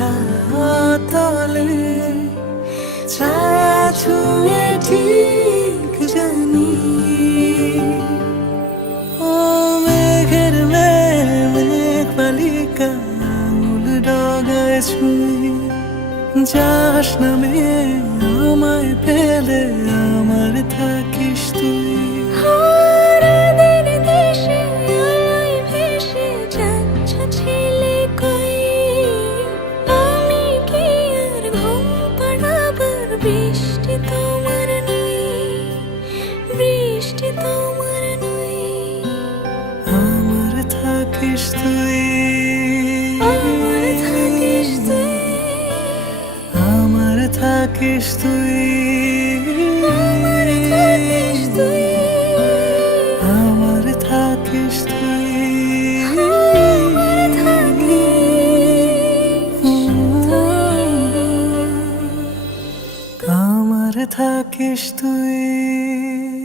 মাথা তলে ছায়া ছুঁয়ে ঠিক জানি ও মেঘের মেঘ বালিকা আঙুল ডগায় ছুঁয়ে যাস নামে আমায় পেলে আমার থাকিস তুই বৃষ্টি তোমার নই, বৃষ্টি তোমার নই, আমার থাকিস তুই, আমার থাকিস তুই, আমার থাকিস তুই, আমার থাকিস তুই, আমার থাকিস তুই, আমার থাকিস তুই, আমার থাকিস তুই।